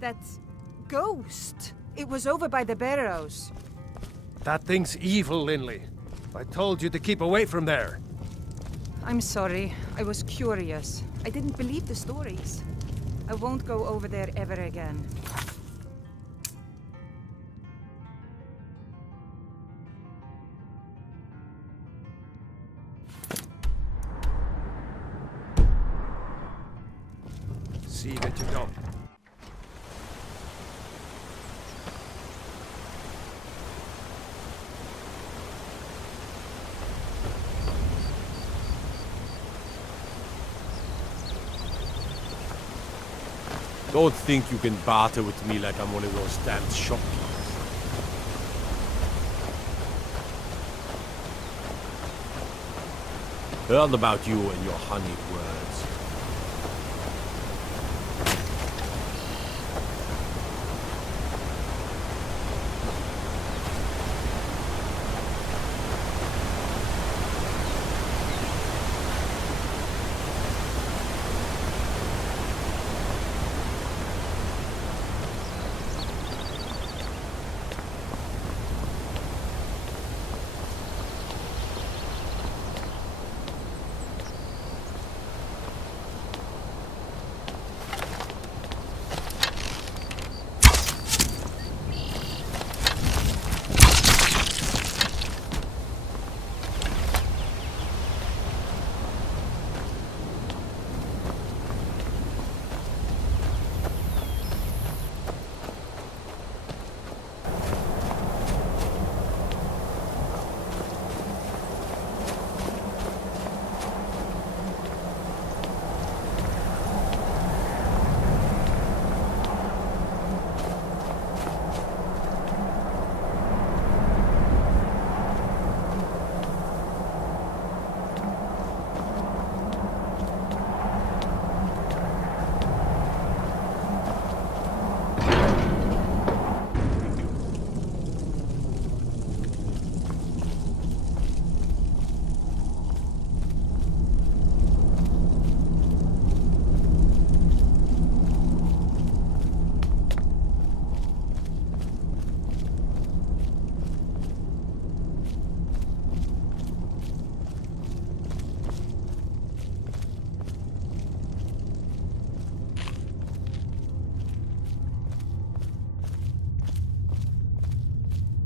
That ghost. It was over by the barrows. That thing's evil, Linley. I told you to keep away from there. I'm sorry. I was curious. I didn't believe the stories. I won't go over there ever again. See that you don't. Don't think you can barter with me like I'm one of those damn shopkeepers. Heard about you and your honeyed words.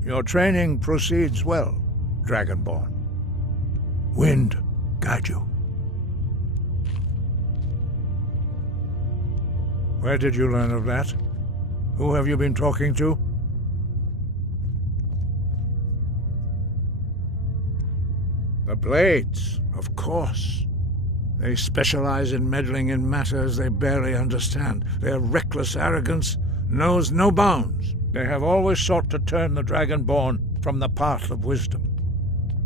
Your training proceeds well, Dragonborn. Wind guide you. Where did you learn of that? Who have you been talking to? The Blades, of course. They specialize in meddling in matters they barely understand. Their reckless arrogance knows no bounds. They have always sought to turn the Dragonborn from the path of wisdom.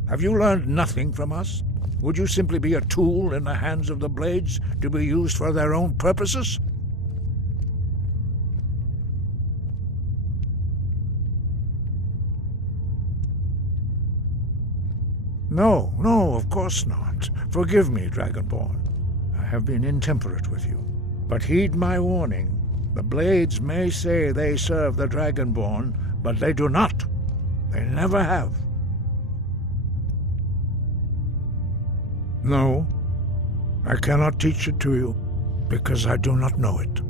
Have you learned nothing from us? Would you simply be a tool in the hands of the Blades to be used for their own purposes? No, of course not. Forgive me, Dragonborn. I have been intemperate with you. But heed my warning. The Blades may say they serve the Dragonborn, but they do not. They never have. No, I cannot teach it to you, because I do not know it.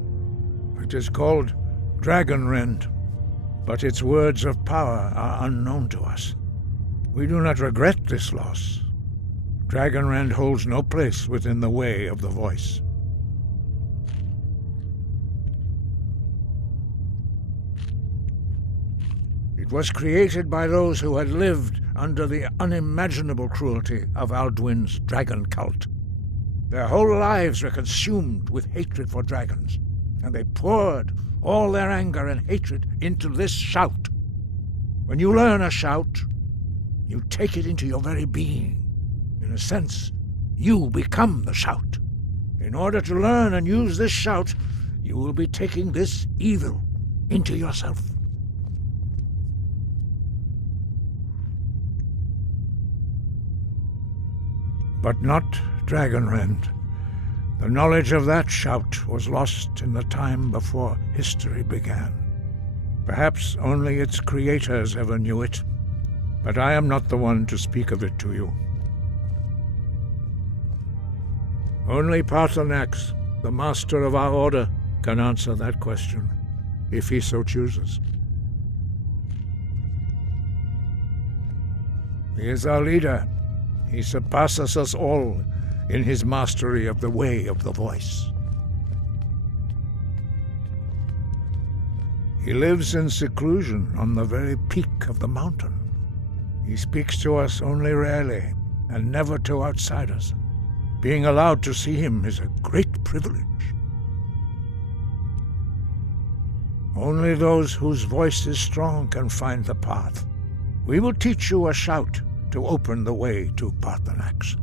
It is called Dragonrend, but its words of power are unknown to us. We do not regret this loss. Dragonrend holds no place within the way of the voice. It was created by those who had lived under the unimaginable cruelty of Alduin's dragon cult. Their whole lives were consumed with hatred for dragons, and they poured all their anger and hatred into this shout. When you learn a shout, you take it into your very being. In a sense, you become the shout. In order to learn and use this shout, you will be taking this evil into yourself. But not Dragonrend. The knowledge of that shout was lost in the time before history began. Perhaps only its creators ever knew it, but I am not the one to speak of it to you. Only Paarthurnax, the master of our order, can answer that question, if he so chooses. He is our leader. He surpasses us all in his mastery of the way of the voice. He lives in seclusion on the very peak of the mountain. He speaks to us only rarely, and never to outsiders. Being allowed to see him is a great privilege. Only those whose voice is strong can find the path. We will teach you a shout to open the way to Paarthurnax.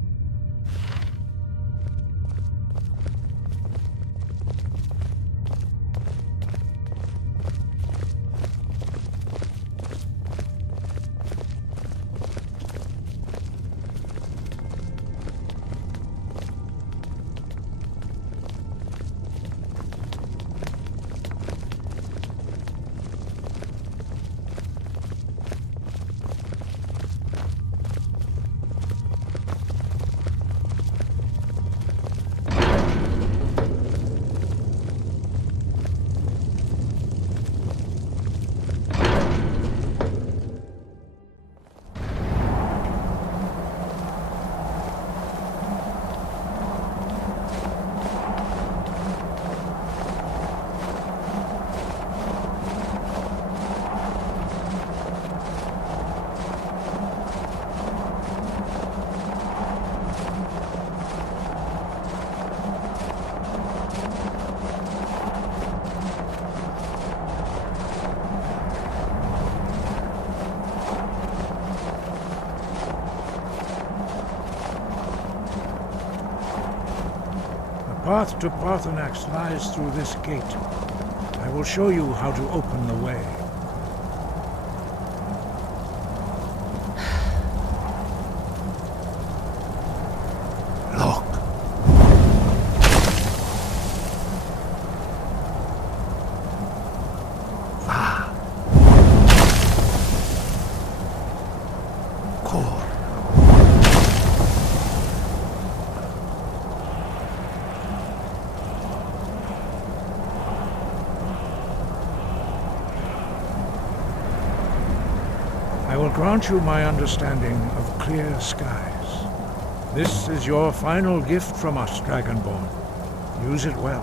The path to Paarthurnax lies through this gate. I will show you how to open the way. Look. Core. I will grant you my understanding of clear skies. This is your final gift from us, Dragonborn. Use it well.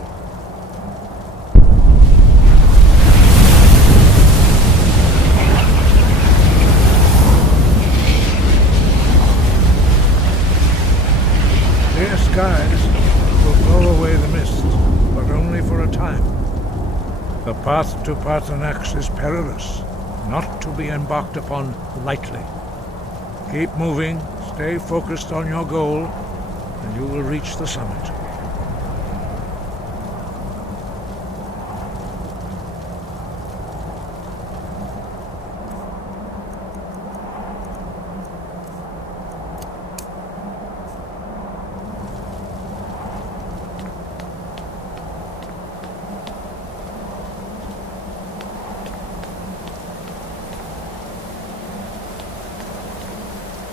Clear skies will blow away the mist, but only for a time. The path to Paarthurnax is perilous, not to be embarked upon lightly. Keep moving, stay focused on your goal, and you will reach the summit.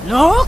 Look!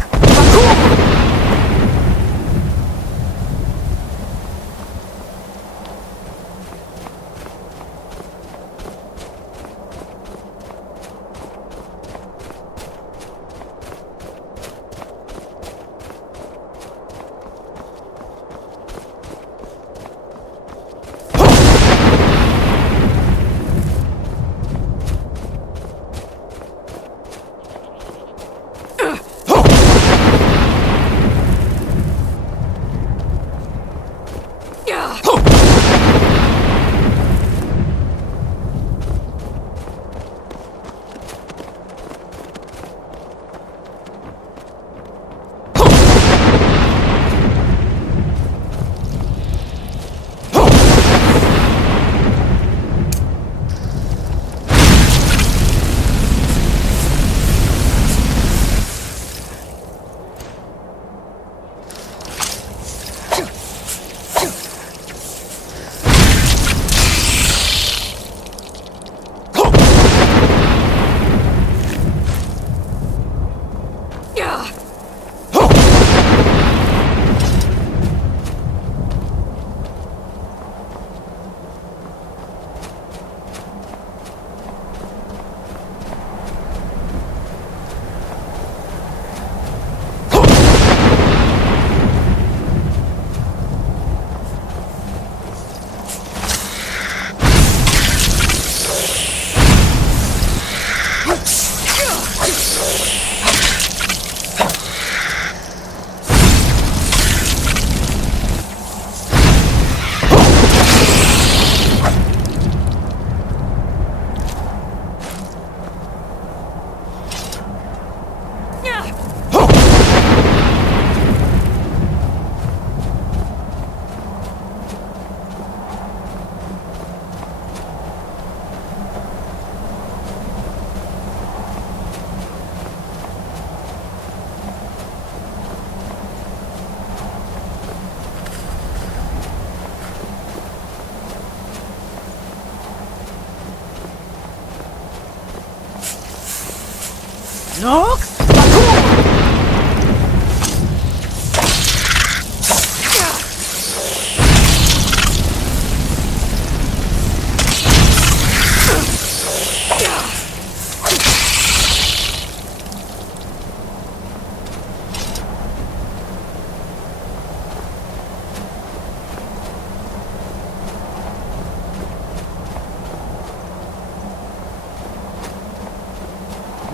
Nok!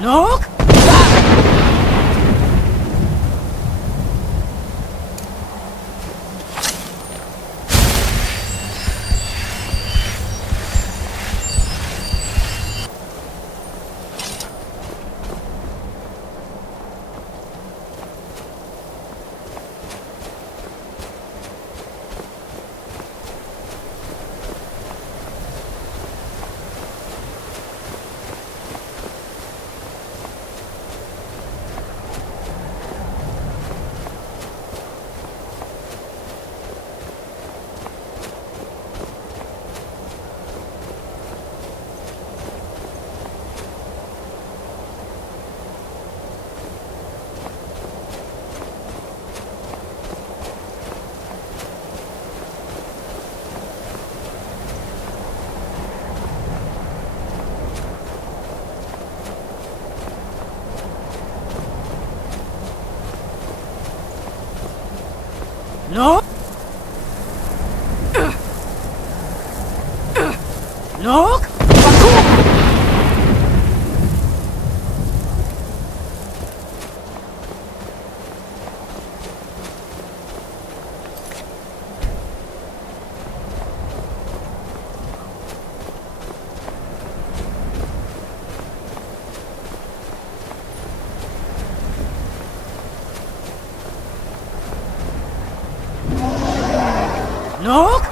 Nok! No! Nok! Nok!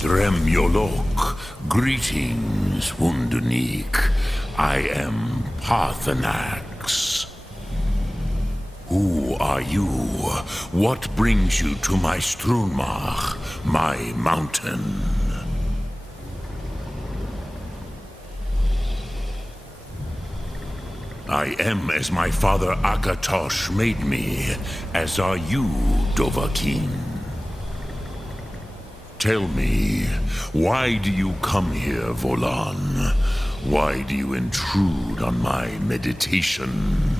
Dremyolok, greetings, Wundunik. I am Parthenax. Who are you? What brings you to my Strunmach, my mountain? I am as my father Akatosh made me, as are you, Dovahkiin. Tell me, why do you come here, Volan? Why do you intrude on my meditation?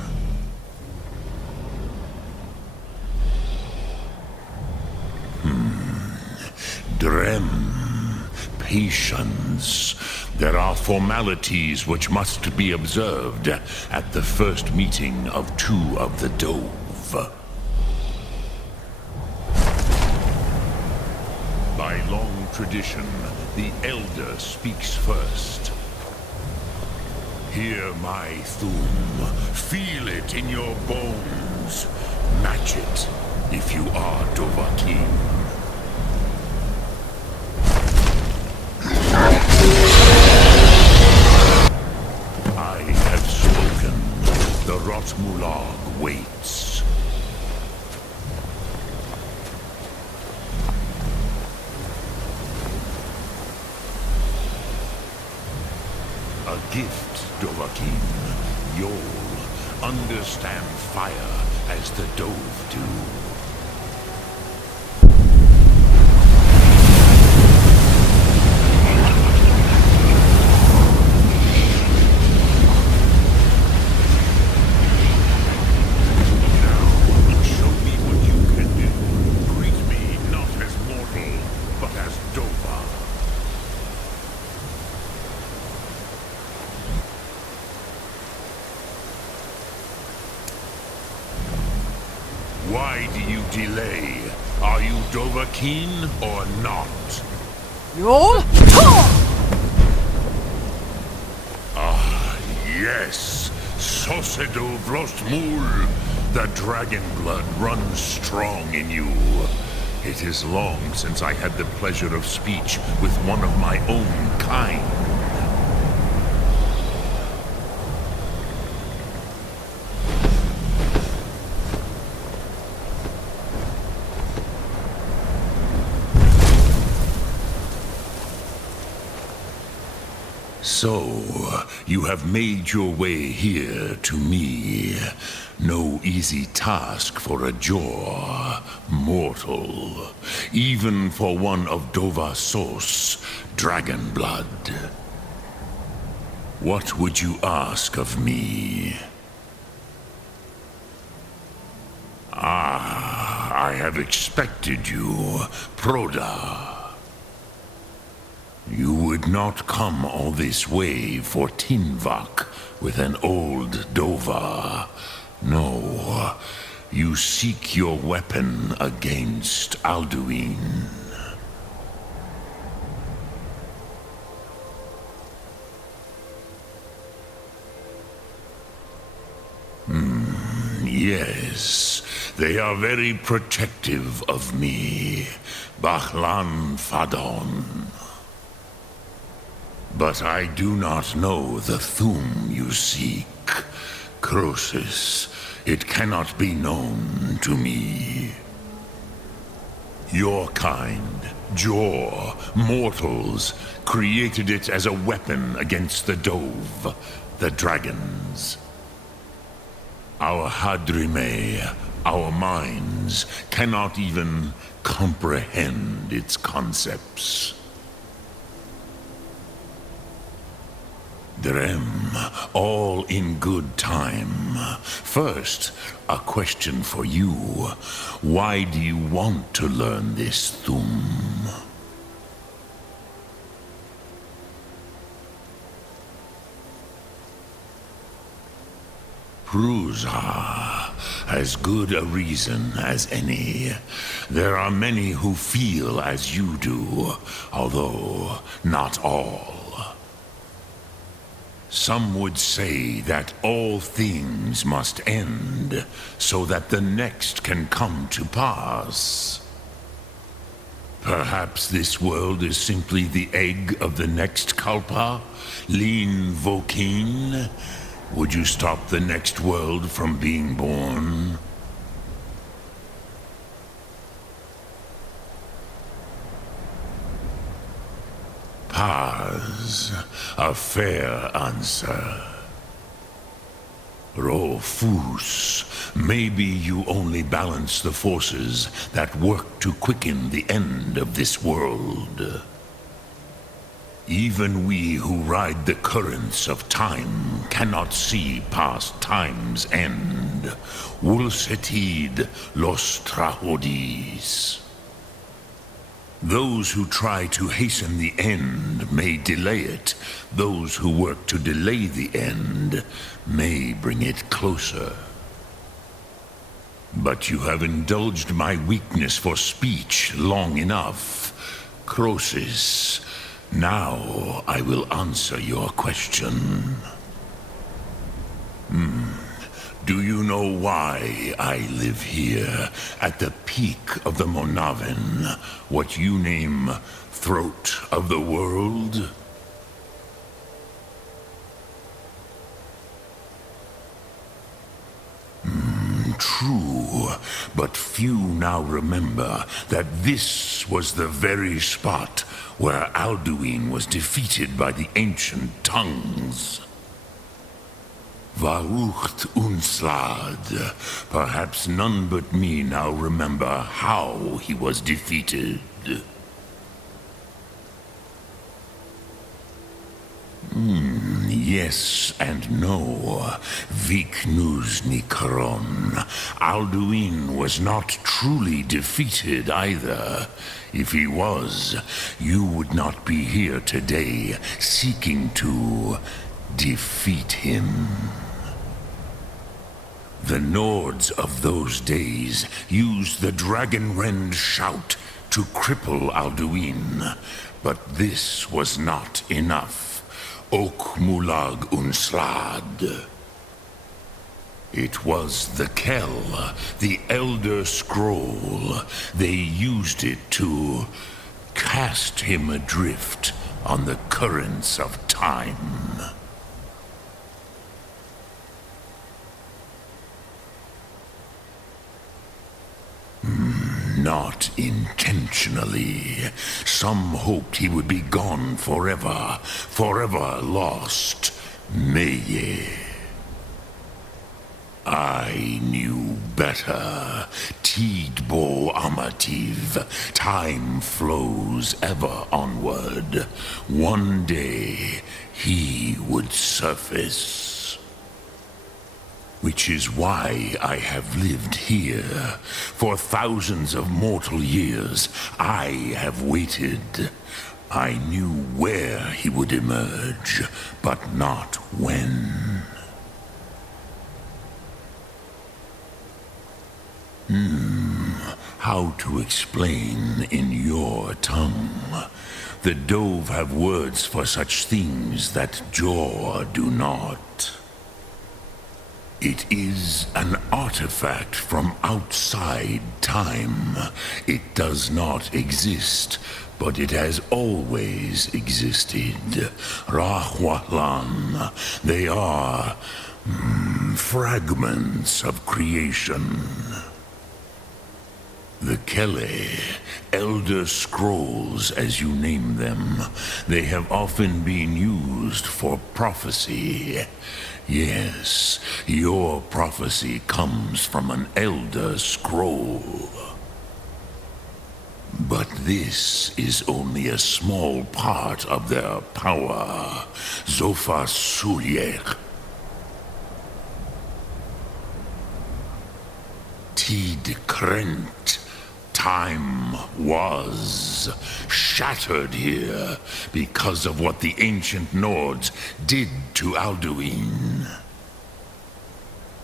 Drem, patience. There are formalities which must be observed at the first meeting of two of the Dove. By long tradition, the Elder speaks first. Hear my thum. Feel it in your bones. Match it if you are Dovahkiin. I have spoken. The Rotmulag waits. A gift, Dovahkiin. You'll understand fire as the Dove do. Why do you delay? Are you Dovahkiin or not? Yol! Ah, yes! Sosedo Vrostmul! The dragon blood runs strong in you. It is long since I had the pleasure of speech with one of my own kind. So, you have made your way here to me. No easy task for a jaw mortal, even for one of Dovassos' dragon blood. What would you ask of me? I have expected you, Proda. You would not come all this way for Tinvak with an old Dova. No, you seek your weapon against Alduin. Yes, they are very protective of me, Bahlan Fadon. But I do not know the Thum you seek, Croesus. It cannot be known to me. Your kind, Jor, mortals, created it as a weapon against the Dove, the dragons. Our Hadrime, our minds, cannot even comprehend its concepts. Drem, all in good time. First, a question for you. Why do you want to learn this Thum? Prusa, as good a reason as any. There are many who feel as you do, although not all. Some would say that all things must end, so that the next can come to pass. Perhaps this world is simply the egg of the next Kalpa, Lin Vokin. Would you stop the next world from being born? Paz, a fair answer. Rofus, maybe you only balance the forces that work to quicken the end of this world. Even we who ride the currents of time cannot see past time's end. Wulsetid los trahodis. Those who try to hasten the end may delay it. Those who work to delay the end may bring it closer. But you have indulged my weakness for speech long enough. Croesus, now I will answer your question. Do you know why I live here, at the peak of the Monavin, what you name Throat of the World? True, but few now remember that this was the very spot where Alduin was defeated by the ancient tongues. Varucht Unslad. Perhaps none but me now remember how he was defeated. Yes and no. Viknus Nikaron. Alduin was not truly defeated either. If he was, you would not be here today seeking to defeat him. The Nords of those days used the Dragonrend shout to cripple Alduin, but this was not enough. Ok Mulag Unslad. It was the Kell, the Elder Scroll. They used it to cast him adrift on the currents of time. not intentionally. Some hoped he would be gone forever, forever lost. Meye. I knew better. Tidbo Amativ. Time flows ever onward. One day, he would surface. Which is why I have lived here. For thousands of mortal years, I have waited. I knew where he would emerge, but not when. How to explain in your tongue? The Dove have words for such things that Jor do not. It is an artifact from outside time. It does not exist, but it has always existed. Rahwalan. They are fragments of creation. The Kele, Elder Scrolls as you name them, they have often been used for prophecy. Yes, your prophecy comes from an Elder Scroll. But this is only a small part of their power. Zofa Sulyek. Tid Krent. Time was shattered here because of what the ancient Nords did to Alduin.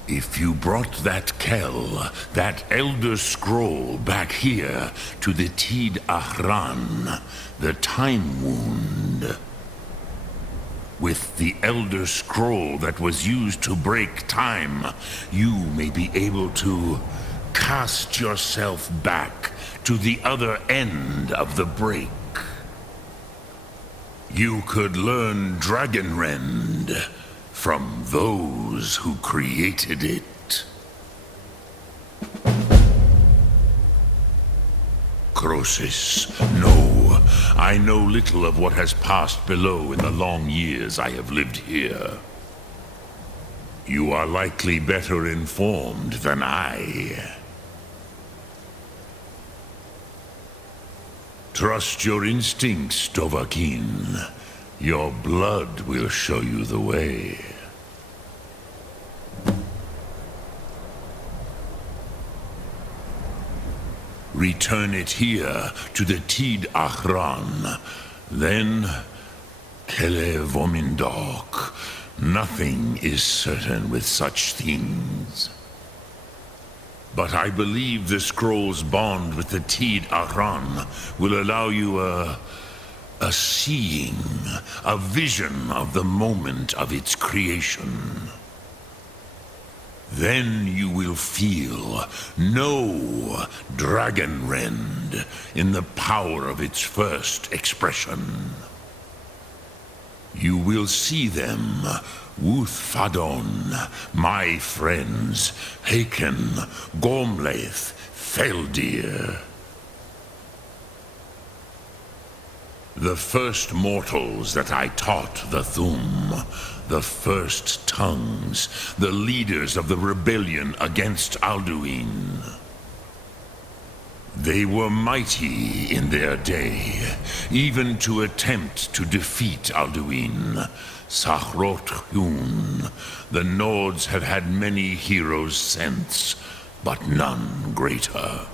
If you brought that Kel, that Elder Scroll back here to the Tid Ahran, the Time Wound, with the Elder Scroll that was used to break time, you may be able to cast yourself back to the other end of the break. You could learn Dragonrend from those who created it. Crosis, no. I know little of what has passed below in the long years I have lived here. You are likely better informed than I. Trust your instincts, Dovahkiin. Your blood will show you the way. Return it here to the Tid Ahran. Then, Kele Vomindok. Nothing is certain with such things. But I believe the scroll's bond with the Tid Ahran will allow you a seeing, a vision of the moment of its creation. Then you will feel, know Dragonrend in the power of its first expression. You will see them, Wuthfadon, my friends, Haken, Gormlaith, Feldir. The first mortals that I taught the Thum, the first tongues, the leaders of the rebellion against Alduin. They were mighty in their day, even to attempt to defeat Alduin. Sahrot Hun, the Nords have had many heroes since, but none greater.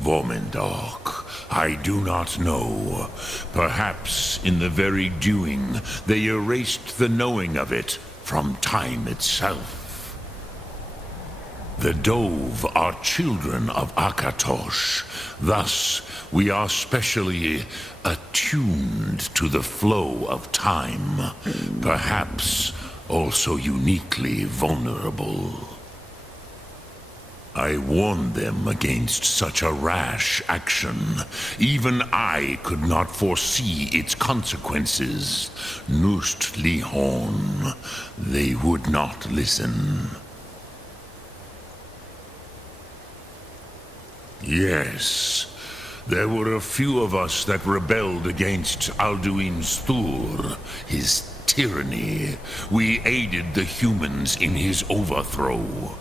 Vomindok, I do not know. Perhaps in the very doing, they erased the knowing of it from time itself. The Dove are children of Akatosh. Thus, we are specially attuned to the flow of time. Perhaps also uniquely vulnerable. I warned them against such a rash action. Even I could not foresee its consequences. Nust Lihon, they would not listen. Yes. There were a few of us that rebelled against Alduin Stur, his tyranny. We aided the humans in his overthrow.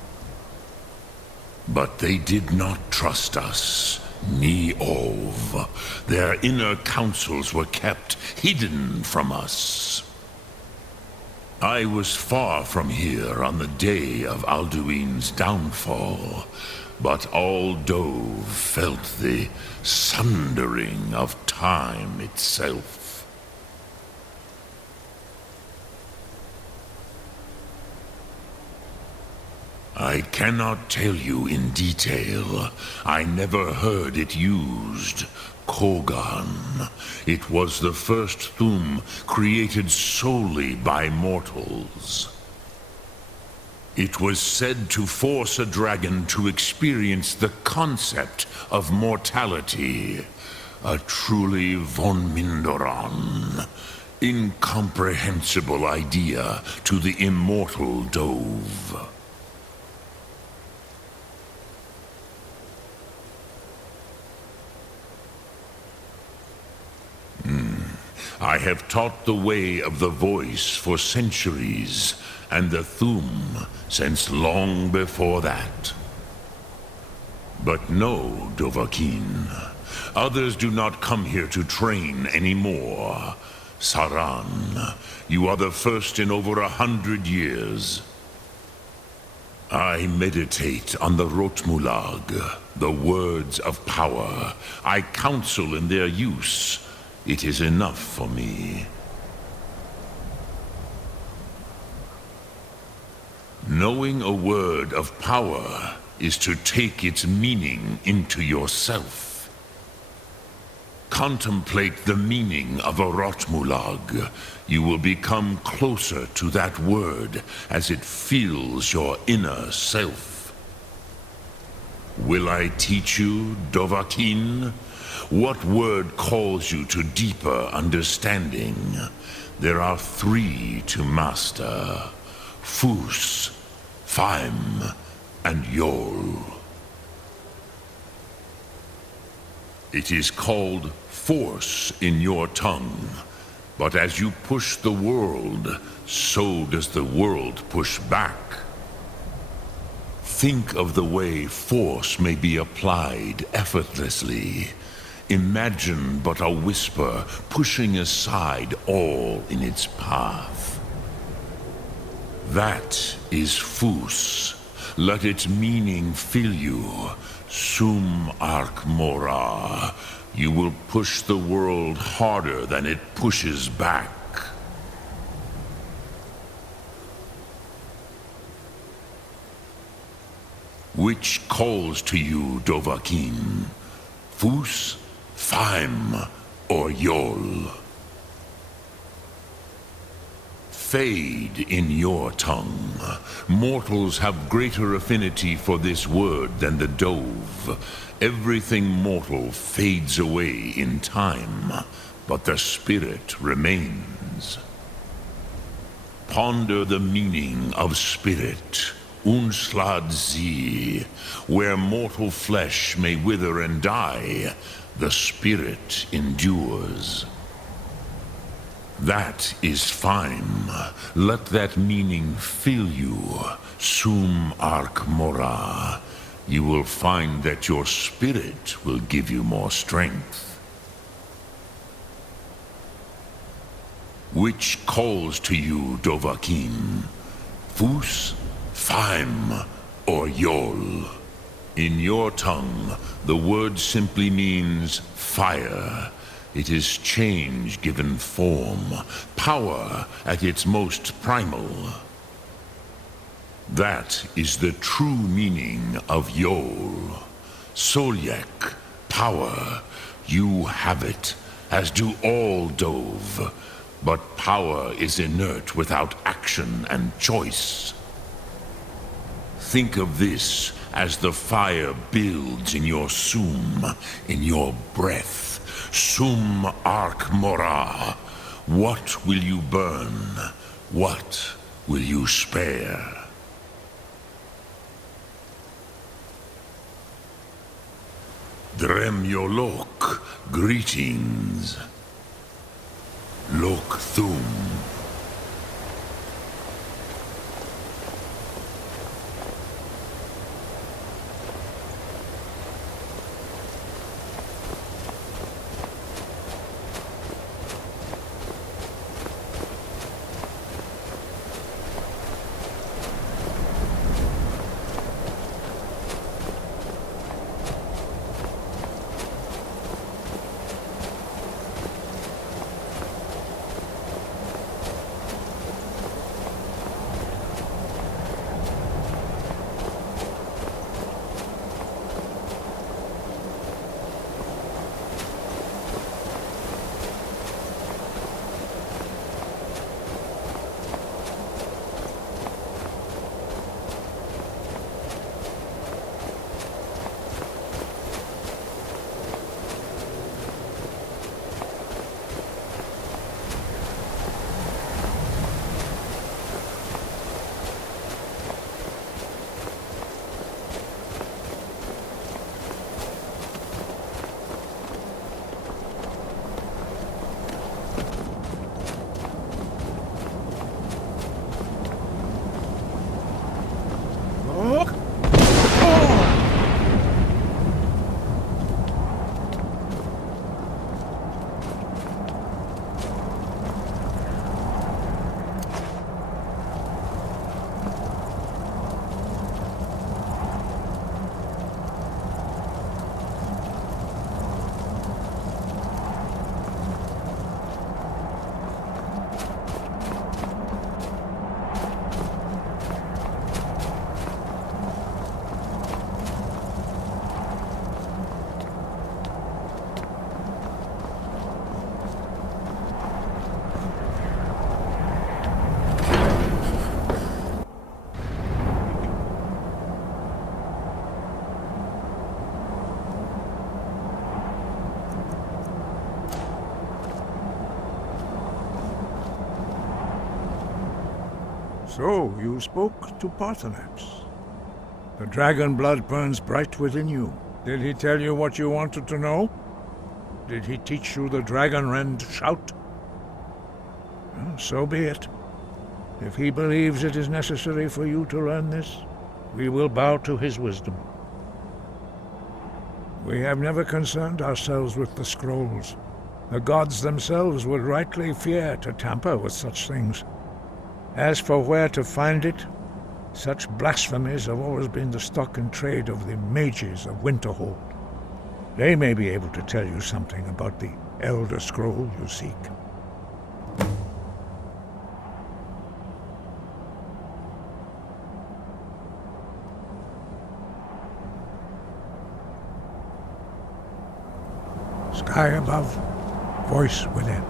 But they did not trust us. Ni Ov. Their inner counsels were kept hidden from us. I was far from here on the day of Alduin's downfall, but all Dove felt the sundering of time itself. I cannot tell you in detail. I never heard it used. Kogan. It was the first Thum created solely by mortals. It was said to force a dragon to experience the concept of mortality. A truly von Mindoran. Incomprehensible idea to the immortal Dove. I have taught the way of the voice for centuries, and the Thum since long before that. But no, Dovahkiin. Others do not come here to train anymore. Saran, you are the first in over 100 years. I meditate on the Rotmulag, the words of power. I counsel in their use. It is enough for me. Knowing a word of power is to take its meaning into yourself. Contemplate the meaning of a Rotmulag. You will become closer to that word as it fills your inner self. Will I teach you, Dovahkiin? What word calls you to deeper understanding? There are 3 to master. Fus, Faim, and Yol. It is called force in your tongue. But as you push the world, so does the world push back. Think of the way force may be applied effortlessly. Imagine but a whisper pushing aside all in its path. That is Fus. Let its meaning fill you. Sum Ark Mora. You will push the world harder than it pushes back. Which calls to you, Dovahkiin? Fus, Faim, or Yol? Fade in your tongue. Mortals have greater affinity for this word than the Dove. Everything mortal fades away in time, but the spirit remains. Ponder the meaning of spirit. Unslad Zi. Where mortal flesh may wither and die, the spirit endures. That is fine. Let that meaning fill you. Sum Ark Mora. You will find that your spirit will give you more strength. Which calls to you, Dovahkiin? Fus, Faim, or Yol? In your tongue, the word simply means fire. It is change given form, power at its most primal. That is the true meaning of Yol. Solyek, power. You have it, as do all Dove. But power is inert without action and choice. Think of this as the fire builds in your Sum, in your breath. Sum Ark Mora. What will you burn? What will you spare? Dremyolok, greetings. Lok Thum. So, you spoke to Parthenax. The dragon blood burns bright within you. Did he tell you what you wanted to know? Did he teach you the dragon rend shout? Well, so be it. If he believes it is necessary for you to learn this, we will bow to his wisdom. We have never concerned ourselves with the scrolls. The gods themselves would rightly fear to tamper with such things. As for where to find it, such blasphemies have always been the stock and trade of the mages of Winterhold. They may be able to tell you something about the Elder Scroll you seek. Sky above, voice within.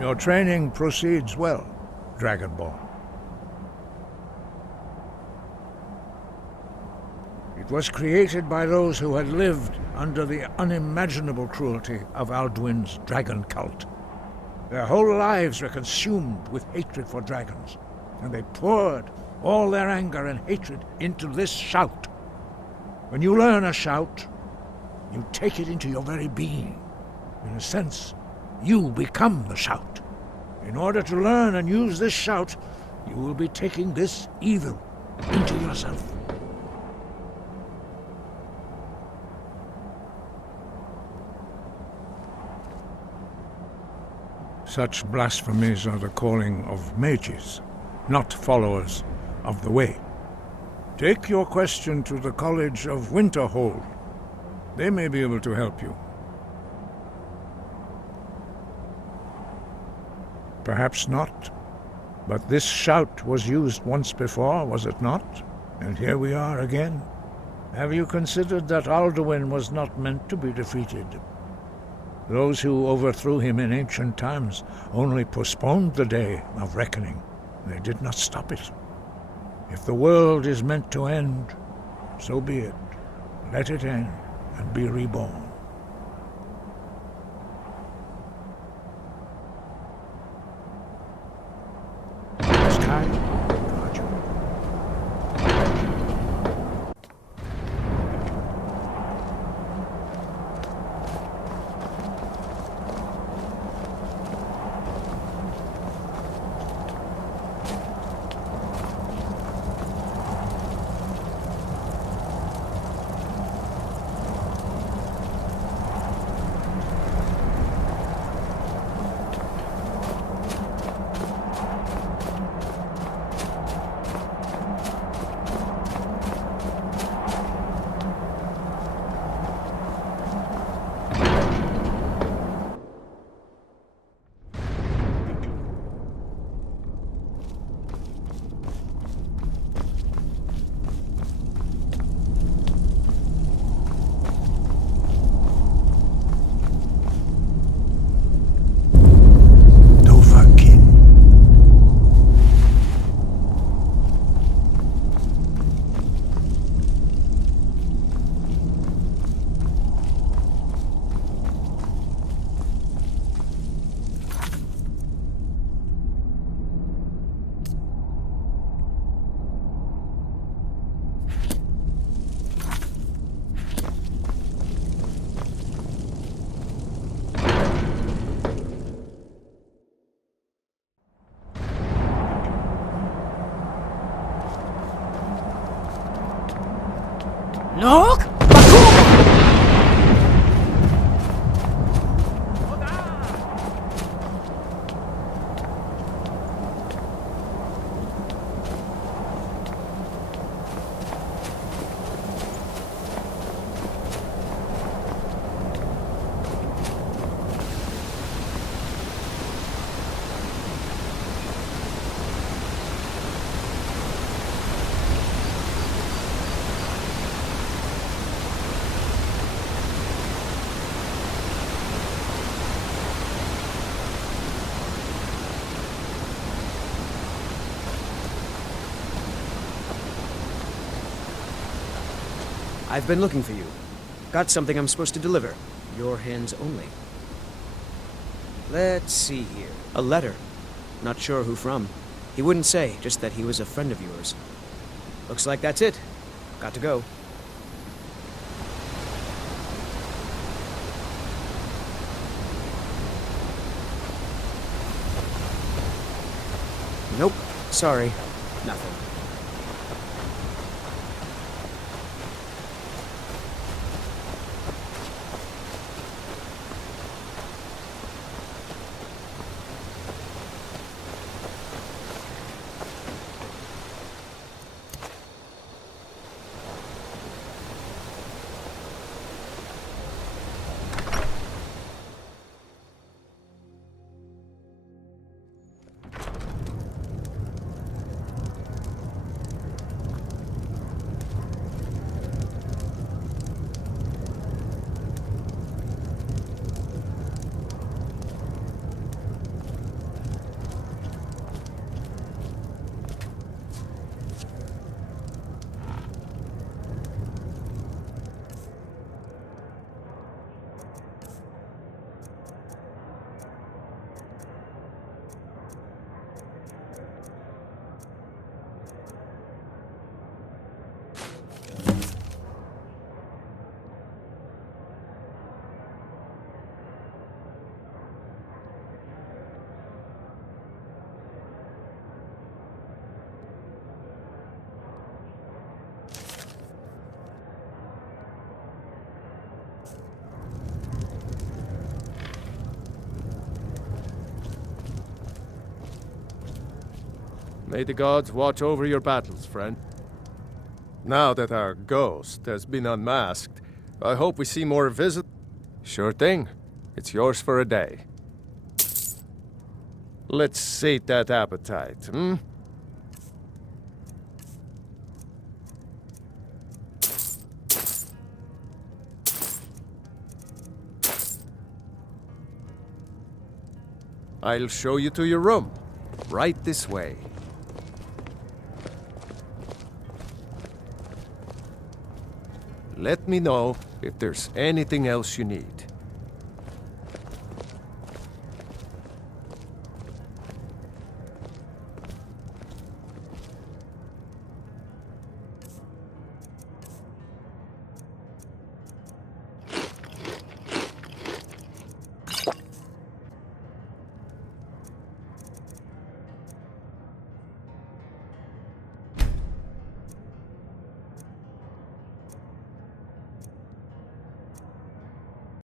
Your training proceeds well, Dragonborn. It was created by those who had lived under the unimaginable cruelty of Alduin's dragon cult. Their whole lives were consumed with hatred for dragons, and they poured all their anger and hatred into this shout. When you learn a shout, you take it into your very being. In a sense, you become the shout. In order to learn and use this shout, you will be taking this evil into yourself. Such blasphemies are the calling of mages, not followers of the way. Take your question to the College of Winterhold. They may be able to help you. Perhaps not. But this shout was used once before, was it not? And here we are again. Have you considered that Alduin was not meant to be defeated? Those who overthrew him in ancient times only postponed the day of reckoning. They did not stop it. If the world is meant to end, so be it. Let it end and be reborn. I've been looking for you. Got something I'm supposed to deliver. Your hands only. Let's see here. A letter. Not sure who from. He wouldn't say, just that he was a friend of yours. Looks like that's it. Got to go. Nope. Sorry. Nothing. May the gods watch over your battles, friend. Now that our ghost has been unmasked, I hope we see more visit. Sure thing. It's yours for a day. Let's sate that appetite, hmm? I'll show you to your room. Right this way. Let me know if there's anything else you need.